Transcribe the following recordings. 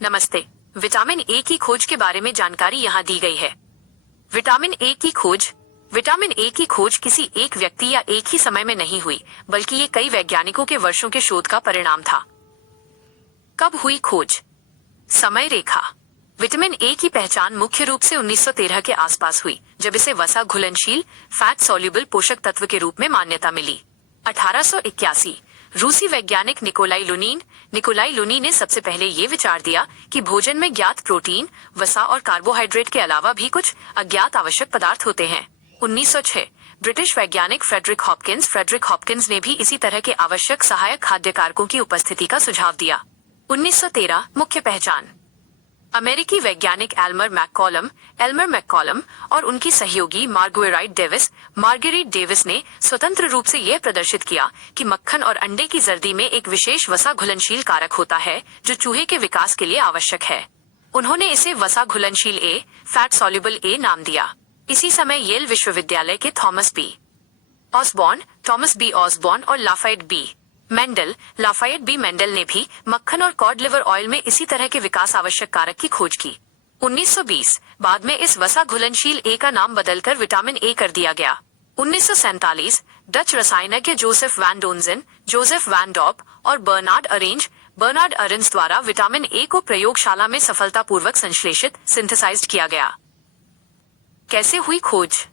नमस्ते। Vitamin A की खोज के बारे में जानकारी यहाँ दी गई है। विटामिन ए की खोज। विटामिन ए की खोज किसी एक व्यक्ति या एक ही समय में नहीं हुई, बल्कि ये कई वैज्ञानिकों के वर्षों के शोध का परिणाम था। कब हुई खोज? समय रेखा। विटामिन ए की पहचान मुख्य रूप से 1913 के आसपास हुई, जब इसे वसा घुलनशील फैट सॉल्युबल पोषक तत्व के रूप में मान्यता मिली। 1881 रूसी वैज्ञानिक निकोलाई लुनी ने सबसे पहले ये विचार दिया कि भोजन में ज्ञात प्रोटीन, वसा और कार्बोहाइड्रेट के अलावा भी कुछ अज्ञात आवश्यक पदार्थ होते हैं। 1906 ब्रिटिश वैज्ञानिक फ्रेडरिक हॉपकिंस ने भी इसी तरह के आवश्यक सहायक खाद्य कारकों की उपस्थिति का सुझाव दिया। 1913 मुख्य पहचान। अमेरिकी वैज्ञानिक एल्मर मैककॉलम और उनकी सहयोगी मार्गेरिट डेविस ने स्वतंत्र रूप से यह प्रदर्शित किया कि मक्खन और अंडे की जर्दी में एक विशेष वसा घुलनशील कारक होता है जो चूहे के विकास के लिए आवश्यक है। उन्होंने इसे वसा घुलनशील ए, फैट सॉल्युबल ए नाम दिया। इसी समय येल विश्वविद्यालय के थॉमस बी ऑसबॉर्न और लाफायेट बी मेंडल ने भी मक्खन और कॉड लिवर ऑयल में इसी तरह के विकास आवश्यक कारक की खोज की। 1920 बाद में इस वसा घुलनशील ए का नाम बदलकर विटामिन ए कर दिया गया। 1947 डच रसायनज्ञ जोसेफ वैन डॉप और बर्नार्ड अरेंज द्वारा विटामिन ए को प्रयोगशाला में सफलतापूर्वक संश्लेषित सिंथेसाइज्ड किया गया। कैसे हुई खोज?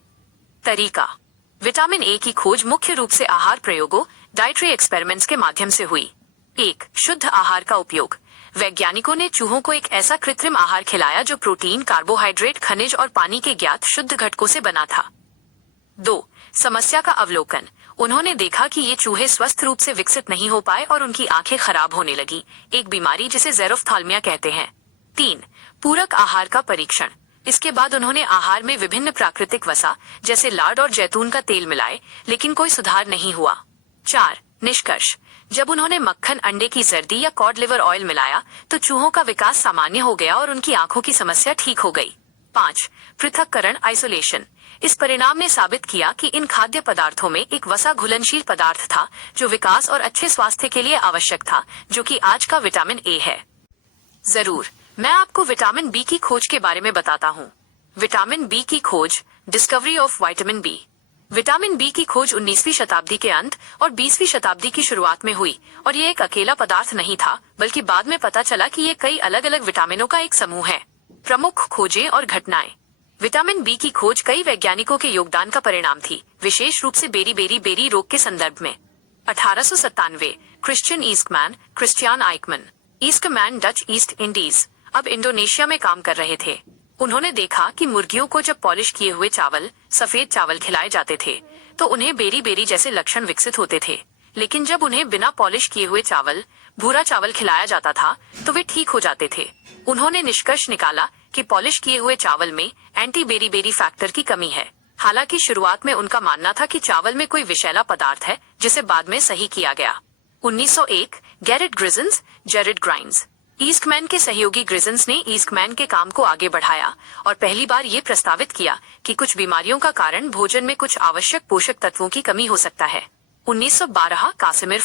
तरीका। विटामिन ए की खोज मुख्य रूप से आहार प्रयोगों डाइटरी एक्सपेरिमेंट्स के माध्यम से हुई। 1. शुद्ध आहार का उपयोग। वैज्ञानिकों ने चूहों को एक ऐसा कृत्रिम आहार खिलाया जो प्रोटीन, कार्बोहाइड्रेट, खनिज और पानी के ज्ञात शुद्ध घटकों से बना था। 2. समस्या का अवलोकन। उन्होंने देखा कि ये चूहे स्वस्थ रूप से विकसित नहीं हो पाए और उनकी आंखें खराब होने लगी, एक बीमारी जिसे ज़ेरोफ्थाल्मिया कहते हैं। 3. पूरक आहार का परीक्षण। इसके बाद उन्होंने आहार में विभिन्न प्राकृतिक वसा जैसे लार्ड और जैतून का तेल मिलाए, लेकिन कोई सुधार नहीं हुआ। 4. निष्कर्ष। जब उन्होंने मक्खन, अंडे की जर्दी या कॉड लिवर ऑयल मिलाया तो चूहों का विकास सामान्य हो गया और उनकी आंखों की समस्या ठीक हो गई। 5. पृथक्करण आइसोलेशन। इस परिणाम ने साबित किया कि इन खाद्य पदार्थों में एक वसा घुलनशील पदार्थ था जो विकास और अच्छे स्वास्थ्य के लिए आवश्यक था, जो कि आज का विटामिन ए है। जरूर, मैं आपको विटामिन बी की खोज के बारे में बताता हूँ। विटामिन बी की खोज। Discovery of vitamin B. Vitamin B की खोज 19वीं शताब्दी के अंत और 20वीं शताब्दी की शुरुआत में हुई और ये एक अकेला पदार्थ नहीं था, बल्कि बाद में पता चला कि ये कई अलग अलग विटामिनों का एक समूह है। प्रमुख खोजें और घटनाएं। विटामिन बी की खोज कई वैज्ञानिकों के योगदान का परिणाम थी, विशेष रूप से बेरी रोग के संदर्भ में। 1897 Christiaan Eijkman Dutch East Indies, अब इंडोनेशिया में काम कर रहे थे। उन्होंने देखा कि मुर्गियों को जब पॉलिश किए हुए सफेद चावल खिलाए जाते थे तो उन्हें बेरी जैसे लक्षण विकसित होते थे, लेकिन जब उन्हें बिना पॉलिश किए हुए भूरा चावल खिलाया जाता था तो वे ठीक हो जाते थे। उन्होंने निष्कर्ष निकाला कि पॉलिश किए हुए चावल में एंटी बेरी फैक्टर की कमी है। हालांकि शुरुआत में उनका मानना था कि चावल में कोई विषैला पदार्थ है, जिसे बाद में सही किया गया। 1901 जेरेड ग्राइम्स। ईस्टमैन के सहयोगी ग्रिजन्स ने ईस्टमैन के काम को आगे बढ़ाया और पहली बार ये प्रस्तावित किया कि कुछ बीमारियों का कारण भोजन में कुछ आवश्यक पोषक तत्वों की कमी हो सकता है। 1912 कासिमिर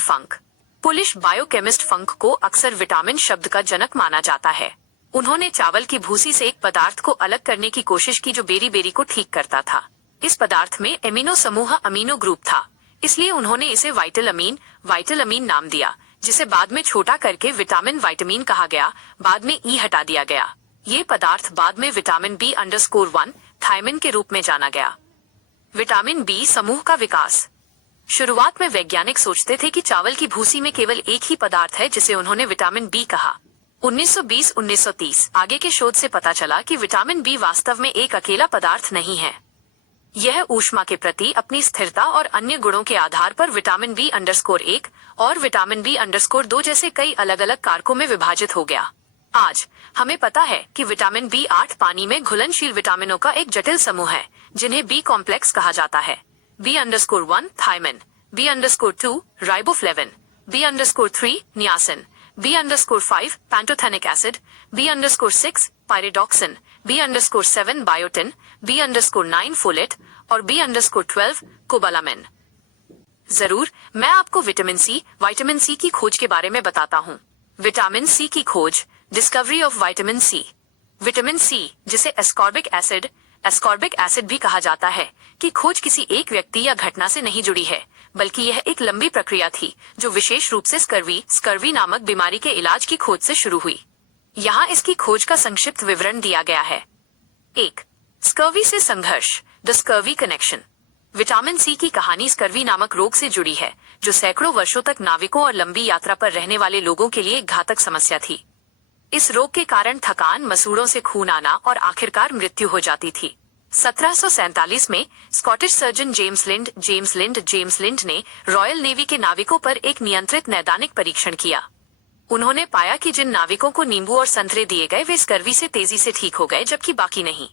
फंक। पुलिश बायोकेमिस्ट फंक को अक्सर विटामिन शब्द का जनक माना जाता है। उन्होंने चावल की भूसी से एक पदार्थ को अलग करने की कोशिश की जो बेरी को ठीक करता था। इस पदार्थ में एमिनो समूह अमीनो ग्रुप था, इसलिए उन्होंने इसे वाइटल अमीन नाम दिया, जिसे बाद में छोटा करके विटामिन कहा गया। बाद में ई हटा दिया गया। ये पदार्थ बाद में विटामिन B_1 थायमिन के रूप में जाना गया। विटामिन बी समूह का विकास। शुरुआत में वैज्ञानिक सोचते थे कि चावल की भूसी में केवल एक ही पदार्थ है, जिसे उन्होंने विटामिन बी कहा। 1920-1930 आगे के शोध से पता चला कि विटामिन बी वास्तव में एक अकेला पदार्थ नहीं है। यह ऊष्मा के प्रति अपनी स्थिरता और अन्य गुणों के आधार पर विटामिन B_1 और विटामिन B_2 जैसे कई अलग अलग कारकों में विभाजित हो गया। आज हमें पता है कि विटामिन B8 पानी में घुलनशील विटामिनों का एक जटिल समूह है, जिन्हें बी कॉम्प्लेक्स कहा जाता है। B_1 thiamine, B_2 riboflavin, B_3 niacin, B_5 pantothenic acid, B_6 pyridoxine, B_7 biotin, B_9 folate और B_12 कोबालामिन। जरूर, मैं आपको विटामिन सी की खोज के बारे में बताता हूँ। विटामिन सी की खोज, discovery of vitamin C. Vitamin C, जिसे एस्कॉर्बिक एसिड भी कहा जाता है, की खोज किसी एक व्यक्ति या घटना से नहीं जुड़ी है, बल्कि यह एक लंबी प्रक्रिया थी जो विशेष रूप से स्कर्वी नामक बीमारी के इलाज की खोज से शुरू हुई। यहाँ इसकी खोज का संक्षिप्त विवरण दिया गया है। 1. स्कर्वी से संघर्ष, the scurvy connection. Vitamin C की कहानी स्कर्वी नामक रोग से जुड़ी है, जो सैकड़ों वर्षों तक नाविकों और लंबी यात्रा पर रहने वाले लोगों के लिए एक घातक समस्या थी। इस रोग के कारण थकान, मसूड़ों से खून आना और आखिरकार मृत्यु हो जाती थी। 1747 में स्कॉटिश सर्जन जेम्स लिंड ने रॉयल नेवी के नाविकों पर एक नियंत्रित नैदानिक परीक्षण किया। उन्होंने पाया कि जिन नाविकों को नींबू और संतरे दिए गए वे स्कर्वी से तेजी से ठीक हो गए, जबकि बाकी नहीं।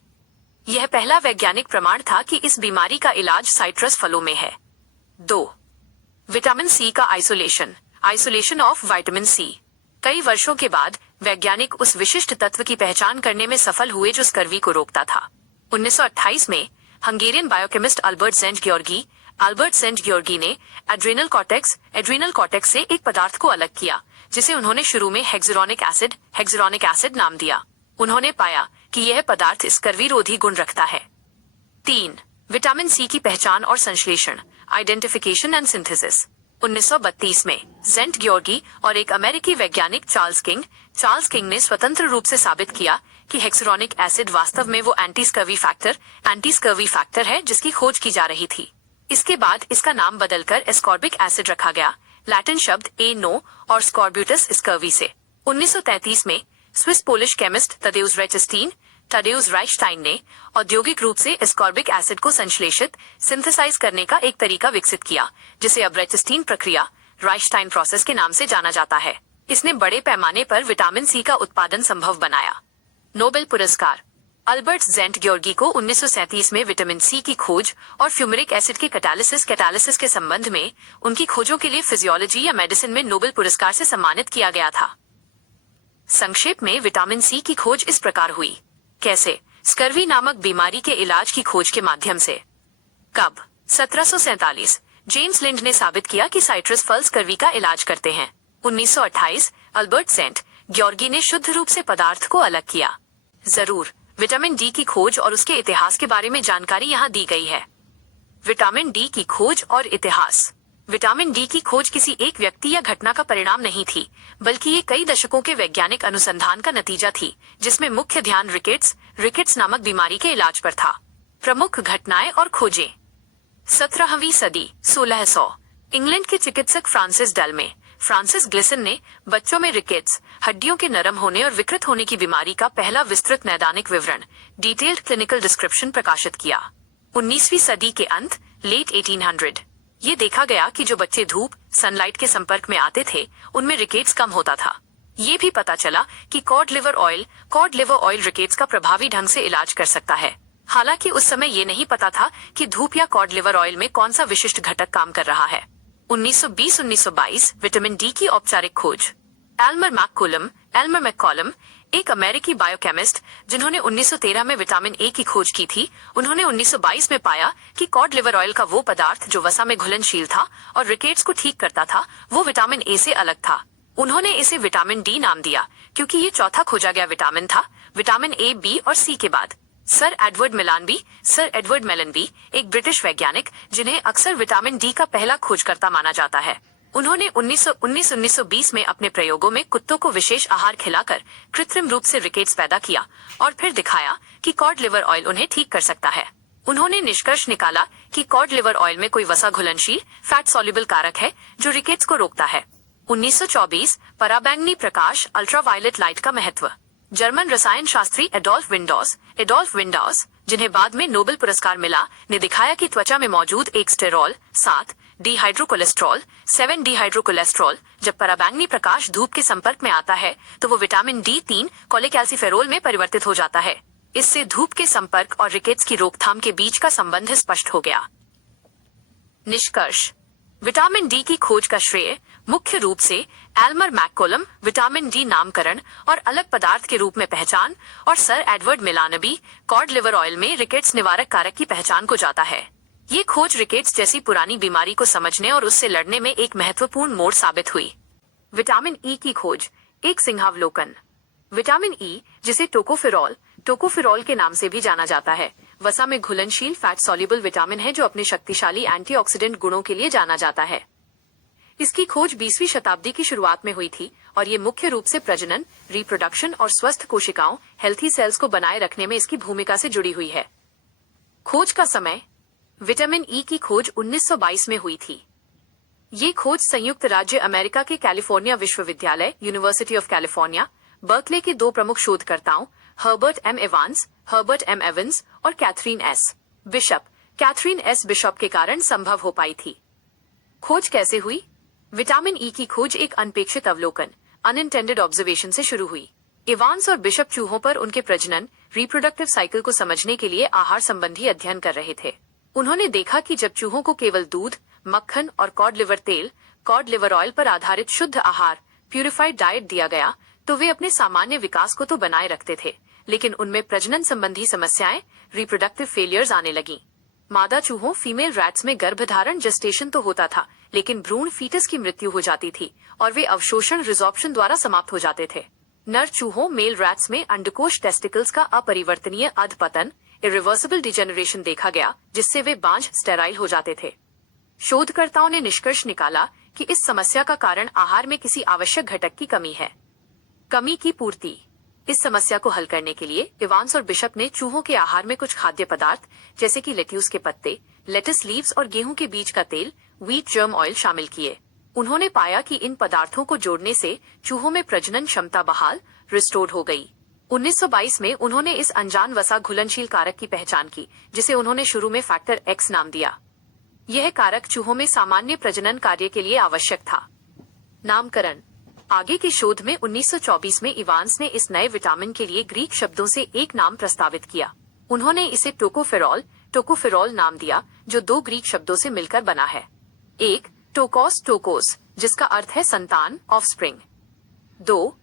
यह पहला वैज्ञानिक प्रमाण था कि इस बीमारी का इलाज साइट्रस फलों में है। 2. विटामिन सी का आइसोलेशन ऑफ विटामिन सी। कई वर्षों के बाद वैज्ञानिक उस विशिष्ट तत्व की पहचान करने में सफल हुए जो स्कर्वी को रोकता था। 1928 में हंगेरियन बायोकेमिस्ट अल्बर्ट सेंट ग्योर्गी ने एड्रेनल कॉर्टेक्स से एक पदार्थ को अलग किया, जिसे उन्होंने शुरू में हेक्सुरोनिक एसिड नाम दिया। उन्होंने पाया कि यह पदार्थ स्कर्वी रोधी गुण रखता है। 3. विटामिन सी की पहचान और संश्लेषण, आइडेंटिफिकेशन एंड सिंथेसिस। 1932 में सेंट ग्योर्गी और एक अमेरिकी वैज्ञानिक चार्ल्स किंग ने स्वतंत्र रूप से साबित किया कि हेक्सुरोनिक एसिड वास्तव में वो एंटी स्कर्वी फैक्टर है जिसकी खोज की जा रही थी। इसके बाद इसका नाम बदलकर एस्कॉर्बिक एसिड रखा गया, लैटिन शब्द एनो और स्कॉर्ब्यूटस स्कर्वी से। 1933 में स्विस पोलिश केमिस्ट तदेउस राइचस्टाइन ने औद्योगिक रूप से एस्कॉर्बिक एसिड को संश्लेषित सिंथेसाइज करने का एक तरीका विकसित किया, जिसे अब राइचस्टीन प्रक्रिया राइचस्टाइन प्रोसेस के नाम से जाना जाता है। इसने बड़े पैमाने पर विटामिन सी का उत्पादन संभव बनाया। नोबेल पुरस्कार। अल्बर्ट सेंट ग्योर्गी को 1937 में विटामिन सी की खोज और फ्यूमरिक एसिड के कैटालिसिस के संबंध में उनकी खोजों के लिए फिजियोलॉजी या मेडिसिन में नोबेल पुरस्कार से सम्मानित किया गया था। संक्षेप में विटामिन सी की खोज इस प्रकार हुई। कैसे? स्कर्वी नामक बीमारी के इलाज की खोज के माध्यम से। कब? 1747 जेम्स लिंड ने साबित किया कि साइट्रस फल स्कर्वी का इलाज करते हैं। 1928 अल्बर्ट सेंट ग्योर्गी ने शुद्ध रूप से पदार्थ को अलग किया। जरूर विटामिन डी की खोज और उसके इतिहास के बारे में जानकारी यहाँ दी गई है। विटामिन डी की खोज और इतिहास। विटामिन डी की खोज किसी एक व्यक्ति या घटना का परिणाम नहीं थी, बल्कि ये कई दशकों के वैज्ञानिक अनुसंधान का नतीजा थी, जिसमें मुख्य ध्यान रिकेट्स नामक बीमारी के इलाज पर था। प्रमुख घटनाएं और खोजें। 17वीं सदी 1600 इंग्लैंड के चिकित्सक फ्रांसिस ग्लिसन ने बच्चों में रिकेट्स, हड्डियों के नरम होने और विकृत होने की बीमारी का पहला विस्तृत नैदानिक विवरण, डिटेल्ड क्लिनिकल डिस्क्रिप्शन प्रकाशित किया। 19वीं सदी के अंत, लेट 1800 ये देखा गया कि जो बच्चे धूप, सनलाइट के संपर्क में आते थे, उनमें रिकेट्स कम होता था। ये भी पता चला कि कॉड लिवर ऑयल रिकेट्स का प्रभावी ढंग से इलाज कर सकता है। हालांकि उस समय ये नहीं पता था कि धूप या कॉड लिवर ऑयल में कौन सा विशिष्ट घटक काम कर रहा है। 1920-1922 विटामिन डी की औपचारिक खोज। एल्मर मैककॉलम, एक अमेरिकी बायोकेमिस्ट जिन्होंने 1913 में विटामिन ए की खोज की थी, उन्होंने 1922 में पाया कि कॉड लिवर ऑयल का वो पदार्थ जो वसा में घुलनशील था और रिकेट्स को ठीक करता था, वो विटामिन ए से अलग था। उन्होंने इसे विटामिन डी नाम दिया क्योंकि ये चौथा खोजा गया विटामिन था, विटामिन ए, बी और सी के बाद। सर एडवर्ड मेलनबी, एक ब्रिटिश वैज्ञानिक जिन्हें अक्सर विटामिन डी का पहला खोजकर्ता माना जाता है, उन्होंने 1919-1920 में अपने प्रयोगों में कुत्तों को विशेष आहार खिलाकर कृत्रिम रूप से रिकेट्स पैदा किया और फिर दिखाया कि कॉड लिवर ऑयल उन्हें ठीक कर सकता है। उन्होंने निष्कर्ष निकाला कि कॉड लिवर ऑयल में कोई वसा घुलनशील फैट सॉल्युबल कारक है जो रिकेट्स को रोकता है। 1924 पराबैंगनी प्रकाश, अल्ट्रावायलेट लाइट का महत्व। जर्मन रसायन शास्त्री एडोल्फ विंडॉस, जिन्हें बाद में नोबेल पुरस्कार मिला, ने दिखाया कि त्वचा में मौजूद एक स्टेरॉल 7 डिहाइड्रोकोलेस्ट्रॉल जब पराबैंगनी प्रकाश धूप के संपर्क में आता है तो वो विटामिन डी 3 कोलेकैल्सिफेरोल में परिवर्तित हो जाता है। इससे धूप के संपर्क और रिकेट्स की रोकथाम के बीच का संबंध स्पष्ट हो गया। निष्कर्ष। विटामिन डी की खोज का श्रेय मुख्य रूप से एल्मर मैककोलम, विटामिन डी नामकरण और अलग पदार्थ के रूप में पहचान, और sir Edward Mellanby, cod liver oil में रिकेट्स निवारक कारक की पहचान को जाता है। ये खोज रिकेट्स जैसी पुरानी बीमारी को समझने और उससे लड़ने में एक महत्वपूर्ण मोड़ साबित हुई। विटामिन ई की खोज। एक सिंहावलोकन। विटामिन ई, जिसे टोकोफेरॉल के नाम से भी जाना जाता है, वसा में घुलनशील फैट सॉल्युबल विटामिन है जो अपने शक्तिशाली एंटीऑक्सीडेंट गुणों के लिए जाना जाता है। इसकी खोज 20वीं शताब्दी की शुरुआत में हुई थी और ये मुख्य रूप से प्रजनन, रिप्रोडक्शन और स्वस्थ कोशिकाओं हेल्थी सेल्स को बनाए रखने में इसकी भूमिका से जुड़ी हुई है। खोज का समय। विटामिन ई की खोज 1922 में हुई थी। ये खोज संयुक्त राज्य अमेरिका के कैलिफोर्निया विश्वविद्यालय यूनिवर्सिटी ऑफ कैलिफोर्निया बर्कले के दो प्रमुख शोधकर्ताओं हर्बर्ट एम एवंस और कैथरीन एस बिशप के कारण संभव हो पाई थी। खोज कैसे हुई? विटामिन ई की खोज एक अनपेक्षित अवलोकन अनइंटेंडेड ऑब्जर्वेशन से शुरू हुई। एवांस और बिशप चूहों पर उनके प्रजनन रिप्रोडक्टिव साइकिल को समझने के लिए आहार संबंधी अध्ययन कर रहे थे। उन्होंने देखा कि जब चूहों को केवल दूध, मक्खन और कॉड लिवर ऑयल पर आधारित शुद्ध आहार प्यूरिफाइड डाइट दिया गया तो वे अपने सामान्य विकास को तो बनाए रखते थे, लेकिन उनमें प्रजनन संबंधी समस्याएं रिप्रोडक्टिव फेलियर्स आने लगी। मादा चूहों फीमेल रैट्स में गर्भधारण जेस्टेशन तो होता था, लेकिन भ्रूण फीटस की मृत्यु हो जाती थी और वे अवशोषण रिजॉर्प्शन द्वारा समाप्त हो जाते थे। नर चूहों मेल रैट्स में अंडकोश टेस्टिकल्स का अपरिवर्तनीय अधपतन इरिवर्सिबल डिजेनरेशन देखा गया, जिससे वे बांझ स्टेराइल हो जाते थे। शोधकर्ताओं ने निष्कर्ष निकाला कि इस समस्या का कारण आहार में किसी आवश्यक घटक की कमी है। कमी की पूर्ति। इस समस्या को हल करने के लिए एवांस और बिशप ने चूहों के आहार में कुछ खाद्य पदार्थ जैसे कि लेट्यूस के पत्ते, लेटस लीव्स और गेहूं के बीज का तेल व्हीट जर्म ऑयल शामिल किए। उन्होंने पाया कि इन पदार्थों को जोड़ने से चूहों में प्रजनन क्षमता बहाल रिस्टोर्ड हो गई। 1922 में उन्होंने इस अनजान वसा घुलनशील कारक की पहचान की, जिसे उन्होंने शुरू में फैक्टर एक्स नाम दिया। यह कारक चूहों में सामान्य प्रजनन कार्य के लिए आवश्यक था। नामकरण। आगे के शोध में 1924 में इवांस ने इस नए विटामिन के लिए ग्रीक शब्दों से एक नाम प्रस्तावित किया। उन्होंने इसे टोकोफेरॉल नाम दिया, जो दो ग्रीक शब्दों से मिलकर बना है। एक टोकोस जिसका अर्थ है संतान ऑफस्प्रिंग। 2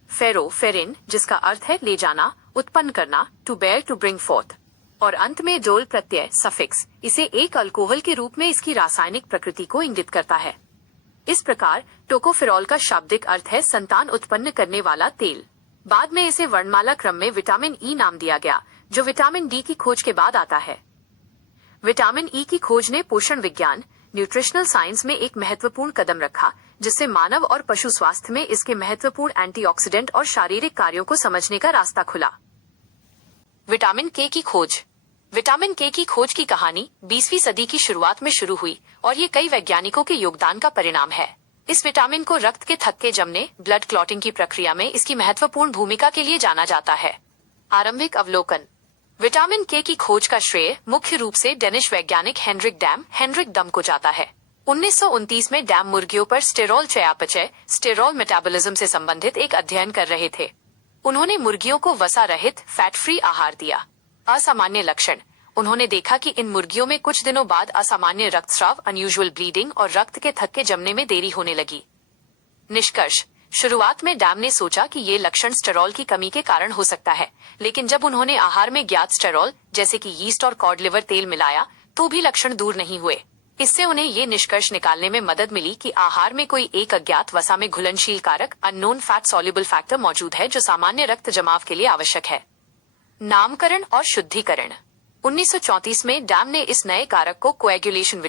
फेरिन जिसका अर्थ है ले जाना, उत्पन्न करना, to bear to bring forth. और अंत में डोल प्रत्यय सफिक्स इसे एक अल्कोहल के रूप में इसकी रासायनिक प्रकृति को इंगित करता है। इस प्रकार टोकोफेरॉल का शाब्दिक अर्थ है संतान उत्पन्न करने वाला तेल। बाद में इसे वर्णमाला क्रम में विटामिन ई नाम दिया गया, जो विटामिन डी की खोज के बाद आता है। विटामिन ई की खोज ने पोषण विज्ञान न्यूट्रिशनल साइंस में एक महत्वपूर्ण कदम रखा, जिससे मानव और पशु स्वास्थ्य में इसके महत्वपूर्ण एंटीऑक्सीडेंट और शारीरिक कार्यों को समझने का रास्ता खुला। विटामिन के की खोज। विटामिन के की खोज की कहानी 20वीं सदी की शुरुआत में शुरू हुई और ये कई वैज्ञानिकों के योगदान का परिणाम है। इस विटामिन को रक्त के थक्के जमने ब्लड क्लॉटिंग की प्रक्रिया में इसकी महत्वपूर्ण भूमिका के लिए जाना जाता है। आरंभिक अवलोकन। विटामिन के की खोज का श्रेय मुख्य रूप से डेनिश वैज्ञानिक हेनरिक डम को जाता है। 1929 में डैम मुर्गियों पर स्टेरॉल मेटाबॉलिज्म से संबंधित एक अध्ययन कर रहे थे। उन्होंने मुर्गियों को वसा रहित फैट फ्री आहार दिया। असामान्य लक्षण। उन्होंने देखा कि इन मुर्गियों में कुछ दिनों बाद असामान्य रक्तस्राव, अनयूजुअल ब्लीडिंग और रक्त के थक्के जमने में देरी होने लगी। निष्कर्ष। शुरुआत में डैम ने सोचा कि ये लक्षण स्टेरॉल की कमी के कारण हो सकता है, लेकिन जब उन्होंने आहार में ज्ञात स्टेरॉल जैसे कि यीस्ट और कॉड लिवर तेल मिलाया तो भी लक्षण दूर नहीं हुए। इससे उन्हें ये निष्कर्ष निकालने में मदद मिली कि आहार में कोई एक अज्ञात वसा में घुलनशील कारक अननोन फैट सॉल्युबल फैक्टर मौजूद है, जो सामान्य रक्त जमाव के लिए आवश्यक है। नामकरण और शुद्धिकरण। 1934 में डैम ने इस नए कारक को कोएगुलेशन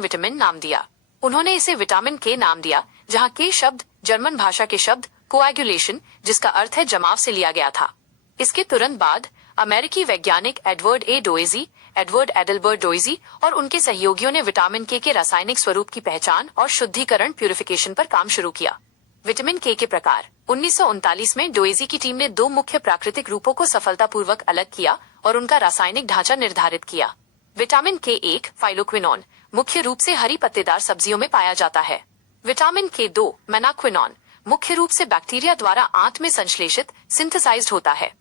विटामिन नाम दिया। उन्होंने इसे विटामिन के नाम दिया, जहां के शब्द जर्मन भाषा के शब्द कोएगुलेशन जिसका अर्थ है जमाव से लिया गया था। इसके तुरंत बाद अमेरिकी वैज्ञानिक एडवर्ड एडल्बर्ट डोइजी और उनके सहयोगियों ने विटामिन के रासायनिक स्वरूप की पहचान और शुद्धिकरण प्यूरिफिकेशन पर काम शुरू किया। विटामिन के प्रकार। 1939 में डोइजी की टीम ने दो मुख्य प्राकृतिक रूपों को सफलतापूर्वक अलग किया और उनका रासायनिक ढांचा निर्धारित किया। विटामिन के 1 फाइलोक्विनोन मुख्य रूप से हरी पत्तेदार सब्जियों में पाया जाता है। विटामिन के 2 मेनाक्विनोन मुख्य रूप से बैक्टीरिया द्वारा आंत में संश्लेषित सिंथेसाइज्ड होता है।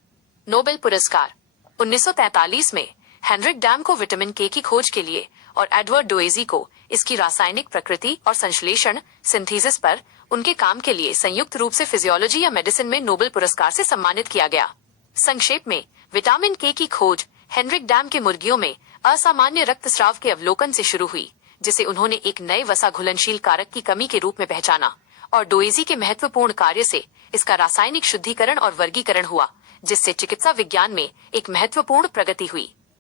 नोबेल पुरस्कार। 1943 में हेनरिक डैम को विटामिन के की खोज के लिए और एडवर्ड डोइजी को इसकी रासायनिक प्रकृति और संश्लेषण सिंथेसिस पर उनके काम के लिए संयुक्त रूप से फिजियोलॉजी या मेडिसिन में नोबेल पुरस्कार से सम्मानित किया गया। संक्षेप में, विटामिन के की खोज हेनरिक डैम के मुर्गियों में असामान्य रक्तस्राव के अवलोकन से शुरू हुई, जिसे उन्होंने एक नए वसा घुलनशील कारक की कमी के रूप में पहचाना और डोएजी के महत्वपूर्ण कार्य से इसका रासायनिक शुद्धिकरण और वर्गीकरण हुआ, जिससे चिकित्सा विज्ञान में एक महत्वपूर्ण प्रगति हुई।